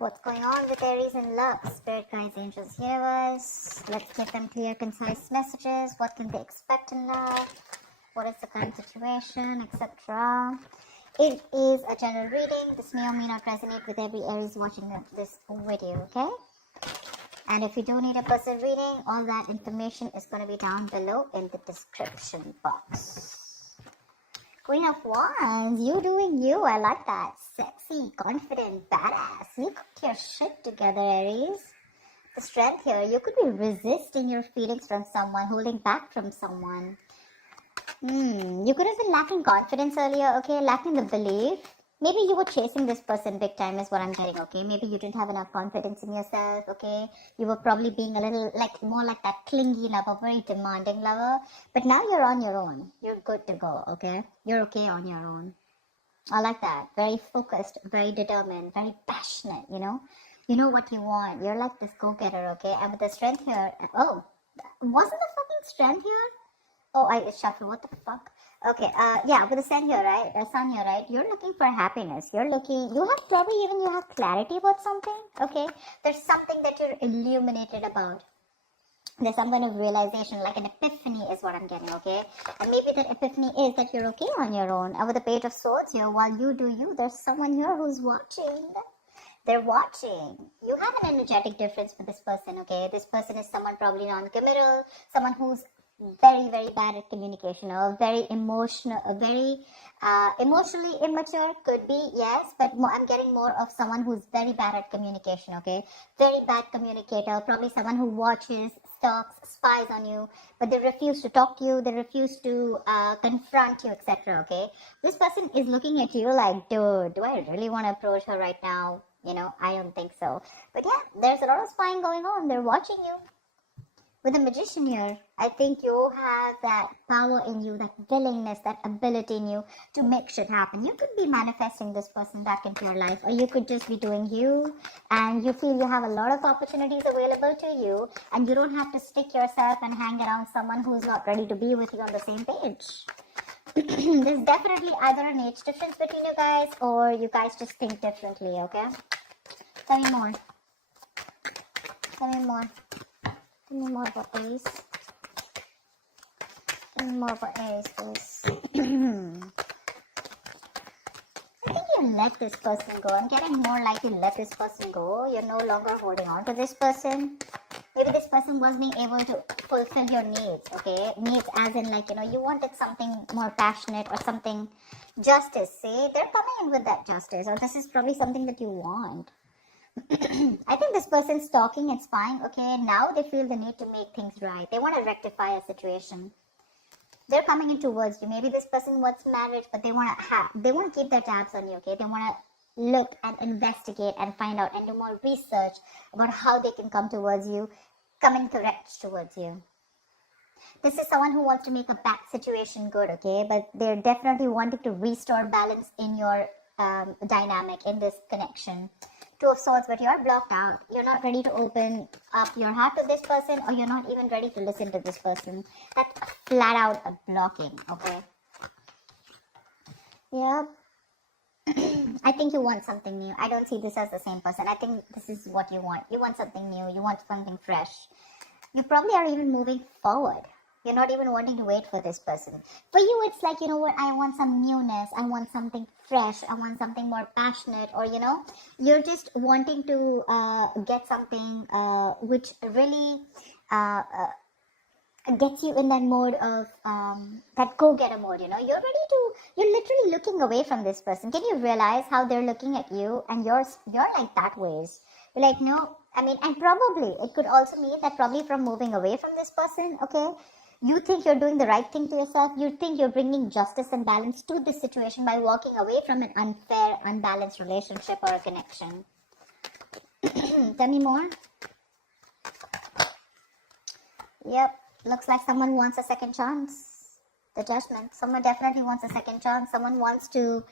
What's going on with Aries in love? Spirit guides, angels, universe. Let's give them clear, concise messages. What can they expect in love? What is the current situation, etc. It is a general reading. This may or may not resonate with every Aries watching this video, okay? And if you do need a personal reading, all that information is going to be down below in the description box. Queen of Wands, you doing you. I like that. Sexy, confident, badass. You got your shit together, Aries. The strength here, you could be resisting your feelings from someone, holding back from someone. You could have been lacking confidence earlier, okay? Lacking the belief. Maybe you were chasing this person big time is what I'm getting, okay? Maybe you didn't have enough confidence in yourself, okay? You were probably being a little, more like that clingy lover, very demanding lover. But now you're on your own. You're good to go, okay? You're okay on your own. I like that. Very focused, very determined, very passionate, you know? You know what you want. You're like this go-getter, okay? And with the strength here, oh, wasn't the fucking strength here? Oh, I shuffle. What the fuck? Okay, yeah, with the sun here, right? You're looking for happiness. You have clarity about something, okay? There's something that you're illuminated about. There's some kind of realization, like an epiphany is what I'm getting, okay? And maybe that epiphany is that you're okay on your own. And with the Page of Swords here, while you do you, there's someone here who's watching. They're watching. You have an energetic difference with this person, okay? This person is someone probably non-committal, someone who's very, very bad at communication, or very emotional, emotionally immature, could be, yes, but I'm getting more of someone who's very bad at communication, okay? Very bad communicator, probably someone who watches, stalks, spies on you, but they refuse to talk to you, they refuse to confront you, etc., okay? This person is looking at you like, dude, do I really want to approach her right now? You know, I don't think so. But yeah, there's a lot of spying going on. They're watching you. With the Magician here, I think you have that power in you, that willingness, that ability in you to make shit happen. You could be manifesting this person back into your life, or you could just be doing you, and you feel you have a lot of opportunities available to you, and you don't have to stick yourself and hang around someone who's not ready to be with you on the same page. There's definitely either an age difference between you guys, or you guys just think differently, okay? Tell me more. Tell me more. Tell me more about Aries. Tell me more about Aries, please. I think you let this person go. I'm getting more like you let this person go. You're no longer holding on to this person. Maybe this person was being able to fulfill your needs, okay? Needs as in like, you know, you wanted something more passionate or something justice. See, they're coming in with that justice, or this is probably something that you want. I think this person's talking and spying, okay? Now they feel the need to make things right. They want to rectify a situation. They're coming in towards you. Maybe this person wants marriage, but they want to keep their tabs on you, okay? They want to look and investigate and find out and do more research about how they can come towards you, come in correct towards you. This is someone who wants to make a bad situation good, okay? But they're definitely wanting to restore balance in your dynamic, in this connection. Two of Swords, but you're blocked out. You're not ready to open up your heart to this person, or you're not even ready to listen to this person. That's flat out a blocking, okay? Yep. I think you want something new. I don't see this as the same person. I think this is what you want. You want something new. You want something fresh. You probably are even moving forward. You're not even wanting to wait for this person. For you, it's like, you know what, I want some newness. I want something fresh. I want something more passionate. Or, you know, you're just wanting to get something which really gets you in that mode of, that go-getter mode, you know. You're literally looking away from this person. Can you realize how they're looking at you? And you're like that ways. You're like, no, I mean, and probably, it could also mean that probably from moving away from this person, okay, you think you're doing the right thing to yourself. You think you're bringing justice and balance to this situation by walking away from an unfair, unbalanced relationship or a connection. Tell me more. Yep. Looks like someone wants a second chance. The Judgment. Someone definitely wants a second chance. Someone wants to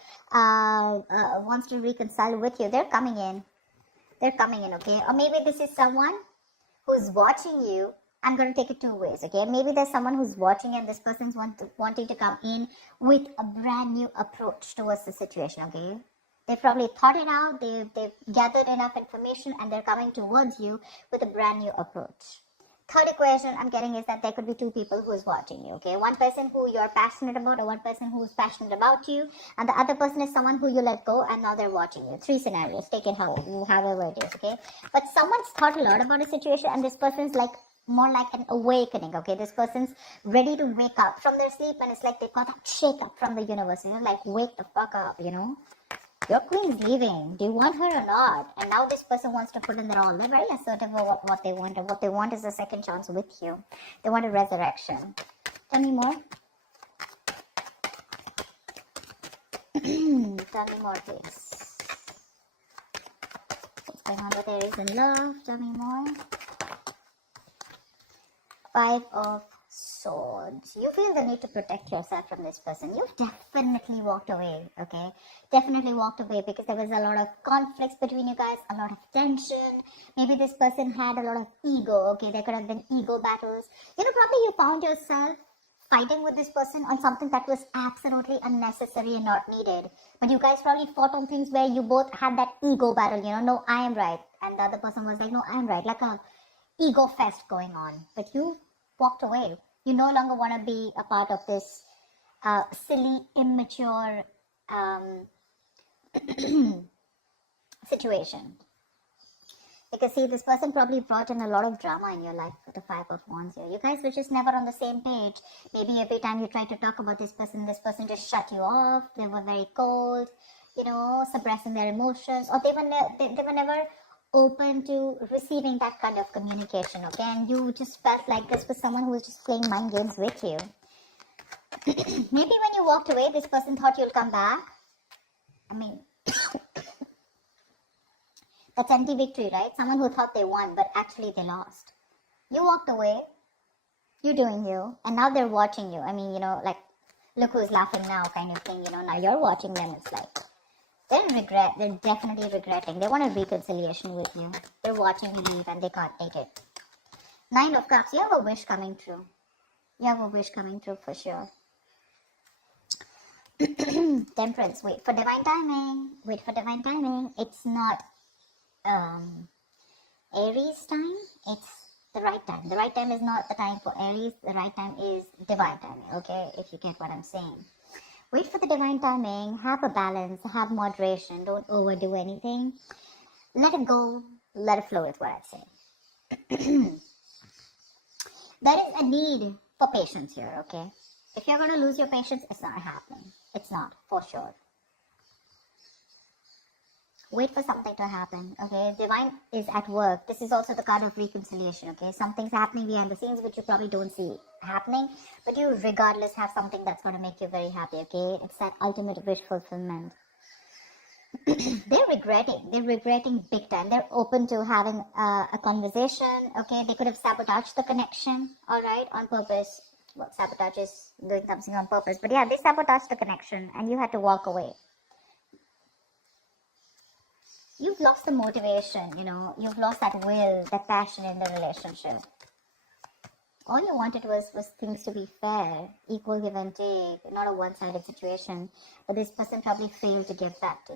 reconcile with you. They're coming in. They're coming in, okay? Or maybe this is someone who's watching you. I'm going to take it two ways, okay? Maybe there's someone who's watching and this person's wanting to come in with a brand new approach towards the situation, okay? They've probably thought it out, they've gathered enough information, and they're coming towards you with a brand new approach. Third equation I'm getting is that there could be two people who is watching you, okay? One person who you're passionate about, or one person who is passionate about you, and the other person is someone who you let go and now they're watching you. Three scenarios, take it however it is, okay? But someone's thought a lot about a situation, and this person's like more like an awakening, okay? This person's ready to wake up from their sleep, and it's like they got that shake up from the universe, you know, like wake the fuck up, you know? Your queen's leaving. Do you want her or not? And now this person wants to put in their all. They're very assertive about what they want. And what they want is a second chance with you. They want a resurrection. Tell me more. Tell me more, please. What's going on with Aries in love? Tell me more. Five of Swords. You feel the need to protect yourself from this person. You've definitely walked away, okay? Definitely walked away because there was a lot of conflicts between you guys, a lot of tension. Maybe this person had a lot of ego, okay? There could have been ego battles. You know, probably you found yourself fighting with this person on something that was absolutely unnecessary and not needed. But you guys probably fought on things where you both had that ego battle, you know, no, I am right. And the other person was like, no, I am right. Like a ego fest going on. But you walked away. You no longer want to be a part of this silly, immature situation. Because see, this person probably brought in a lot of drama in your life with the Five of Wands here. You guys were just never on the same page. Maybe every time you tried to talk about this person just shut you off. They were very cold, you know, suppressing their emotions. Or they were never open to receiving that kind of communication, okay? And you just felt like this was someone who was just playing mind games with you. Maybe when you walked away, this person thought you'll come back. I mean, that's anti-victory, right? Someone who thought they won, but actually they lost. You walked away, you're doing you, and now they're watching you. I mean, you know, like, look who's laughing now kind of thing, you know, now you're watching them. It's like, they're definitely regretting. They want a reconciliation with you. They're watching you leave and they can't take it. Nine of Cups, you have a wish coming true. You have a wish coming true for sure. Temperance, wait for divine timing. Wait for divine timing. It's not Aries time, it's the right time. The right time is not the time for Aries. The right time is divine timing, okay? If you get what I'm saying. Wait for the divine timing, have a balance, have moderation, don't overdo anything. Let it go, let it flow is what I'd say. There is a need for patience here, okay? If you're going to lose your patience, it's not happening. It's not, for sure. Wait for something to happen, okay? Divine is at work. This is also the card of reconciliation, okay? Something's happening behind the scenes which you probably don't see happening, but you regardless have something that's going to make you very happy, okay? It's that ultimate wish fulfillment. They're regretting big time. They're open to having a conversation, okay? They could have sabotaged the connection, all right, on purpose. Well, sabotage is doing something on purpose, but yeah, they sabotaged the connection and you had to walk away. You've lost the motivation, you know, you've lost that will, that passion in the relationship. All you wanted was things to be fair, equal give and take, not a one-sided situation. But this person probably failed to give that to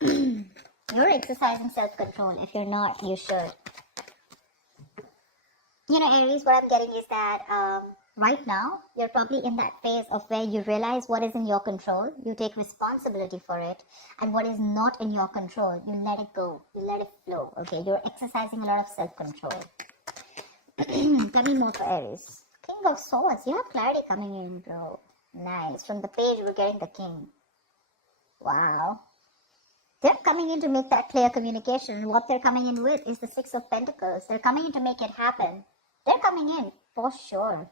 you. You're exercising self-control. If you're not, you should. You know, Aries, what I'm getting is that right now, you're probably in that phase of where you realize what is in your control, you take responsibility for it, and what is not in your control, you let it go, you let it flow, okay? You're exercising a lot of self-control. Tell me more for Aries. King of Swords, you have clarity coming in, bro. Nice. From the page, we're getting the King. Wow. They're coming in to make that clear communication. What they're coming in with is the Six of Pentacles. They're coming in to make it happen. They're coming in, for sure.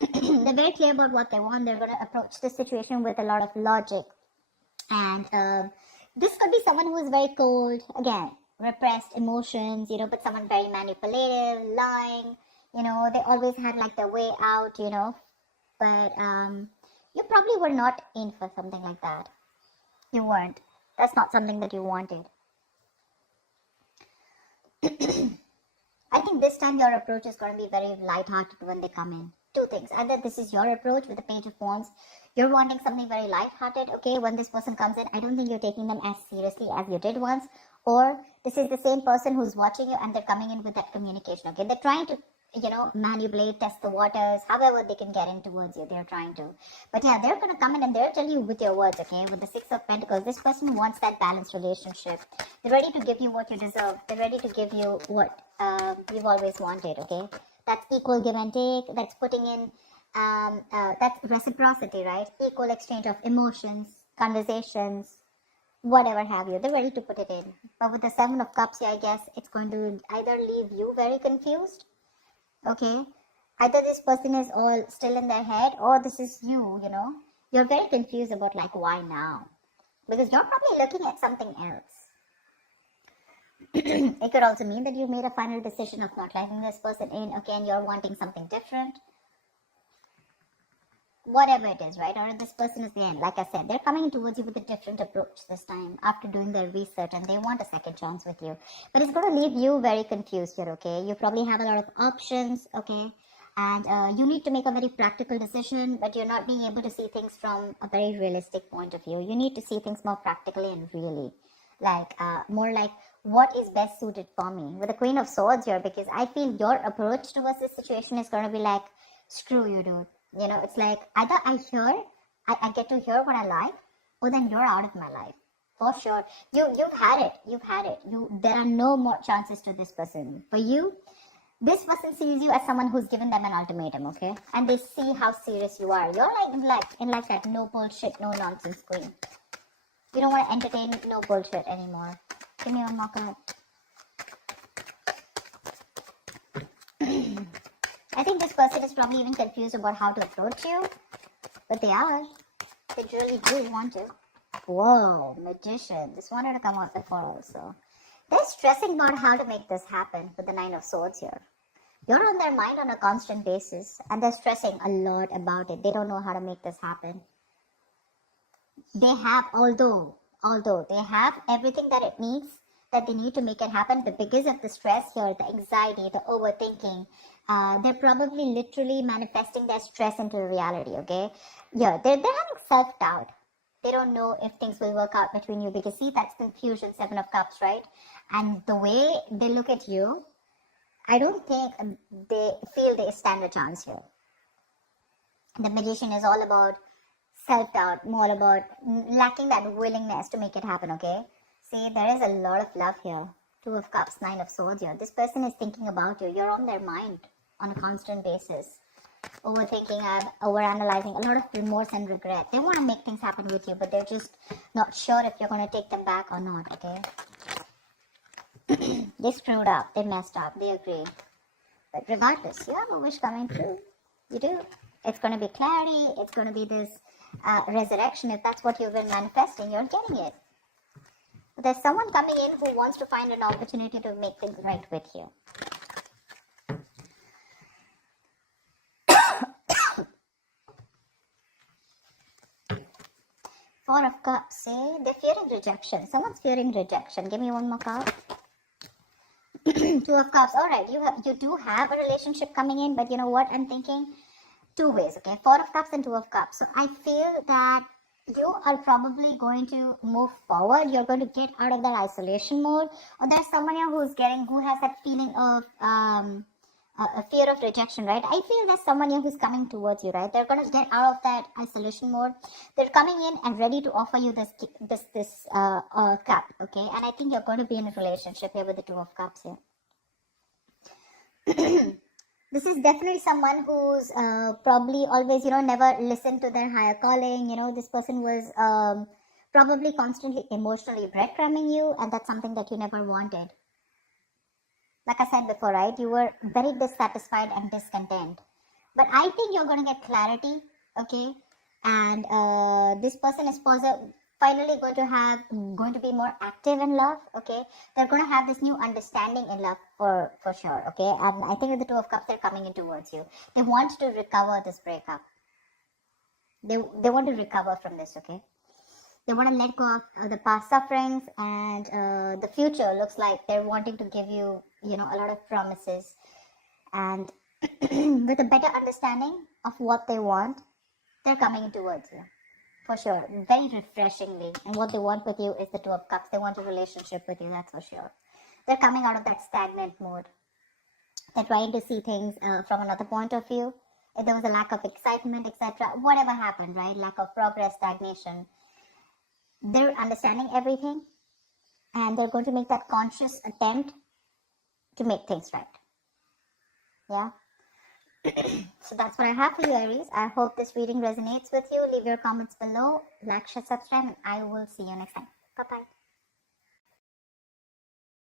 They're very clear about what they want. They're going to approach this situation with a lot of logic. And this could be someone who is very cold. Again, repressed emotions, you know, but someone very manipulative, lying, you know, they always had like their way out, you know, but you probably were not in for something like that. You weren't. That's not something that you wanted. I think this time your approach is going to be very light-hearted when they come in. two things. Either this is your approach with the Page of Wands. You're wanting something very light-hearted, okay? When this person comes in, I don't think you're taking them as seriously as you did once. Or this is the same person who's watching you and they're coming in with that communication, okay? They're trying to, manipulate, test the waters, however they can get in towards you. They're trying to. But yeah, they're going to come in and they'll tell you with your words, okay? With the Six of Pentacles, this person wants that balanced relationship. They're ready to give you what you deserve. They're ready to give you what you've always wanted, okay? That's equal give and take. That's putting in that's reciprocity, right? Equal exchange of emotions, conversations, whatever have you. They're ready to put it in. But with the Seven of Cups here, I guess it's going to either leave you very confused, okay? Either this person is all still in their head, or this is you, You're very confused about like why now? Because you're probably looking at something else. It could also mean that you made a final decision of not letting this person in, okay, and you're wanting something different. Whatever it is, right? Or this person is the end. Like I said, they're coming towards you with a different approach this time after doing their research, and they want a second chance with you. But it's going to leave you very confused here, okay? You probably have a lot of options, okay? And you need to make a very practical decision, but you're not being able to see things from a very realistic point of view. You need to see things more practically and really. Like, more like, what is best suited for me? With the Queen of Swords here, because I feel your approach towards this situation is going to be like, screw you, dude. It's like either I get to hear what I like, or then you're out of my life. For sure. You've had it. There are no more chances to this person. For you, this person sees you as someone who's given them an ultimatum, okay? And they see how serious you are. You're like that no bullshit, no nonsense queen. You don't want to entertain no bullshit anymore. Give me one more card. I think this person is probably even confused about how to approach you. But they are. They really do want to. Whoa, Magician. This wanted to come out before also. They're stressing about how to make this happen with the Nine of Swords here. You're on their mind on a constant basis. And they're stressing a lot about it. They don't know how to make this happen. They have, although they have everything that it needs, that they need to make it happen, but because of the stress here, the anxiety, the overthinking, they're probably literally manifesting their stress into reality, okay? Yeah, they're having self-doubt. They don't know if things will work out between you, because see, that's confusion, Seven of Cups, right? And the way they look at you, I don't think they feel they stand a chance here. The Magician is all about self-doubt, more about lacking that willingness to make it happen, okay? See, there is a lot of love here. Two of Cups, Nine of Swords here. This person is thinking about you. You're on their mind on a constant basis. Overthinking, overanalyzing, a lot of remorse and regret. They want to make things happen with you, but they're just not sure if you're going to take them back or not, okay? They screwed up. They messed up. They agree. But regardless, you have a wish coming true. You do. It's going to be clarity. It's going to be this resurrection. If that's what you've been manifesting, you're getting it. But there's someone coming in who wants to find an opportunity to make things right with you. Four of Cups, see? They're fearing rejection. Someone's fearing rejection. Give me one more card. Two of Cups. Alright, you do have a relationship coming in, but you know what I'm thinking? Two ways, okay? Four of Cups and Two of Cups. So I feel that you are probably going to move forward. You're going to get out of that isolation mode. Or there's someone here who has that feeling of a fear of rejection, right? I feel there's someone here who's coming towards you, right? They're going to get out of that isolation mode. They're coming in and ready to offer you this cup, okay? And I think you're going to be in a relationship here with the Two of Cups here. This is definitely someone who's probably always, never listened to their higher calling. This person was probably constantly emotionally breadcrumbing you, and that's something that you never wanted. Like I said before, right? You were very dissatisfied and discontent. But I think you're going to get clarity, okay? And this person is finally going to be more active in love, okay? They're going to have this new understanding in love for sure, okay? And I think with the Two of Cups, they're coming in towards you. They want to recover this breakup. They want to recover from this, okay? They want to let go of the past sufferings, and the future looks like they're wanting to give you, a lot of promises. And with a better understanding of what they want, they're coming towards you. For sure. Very refreshingly. And what they want with you is the Two of Cups. They want a relationship with you, that's for sure. They're coming out of that stagnant mode. They're trying to see things from another point of view. If there was a lack of excitement, etc., whatever happened, right? Lack of progress, stagnation. They're understanding everything. And they're going to make that conscious attempt to make things right. Yeah. So that's what I have for you, Aries. I hope this reading resonates with you. Leave your comments below, like, share, subscribe, and I will see you next time. Bye-bye.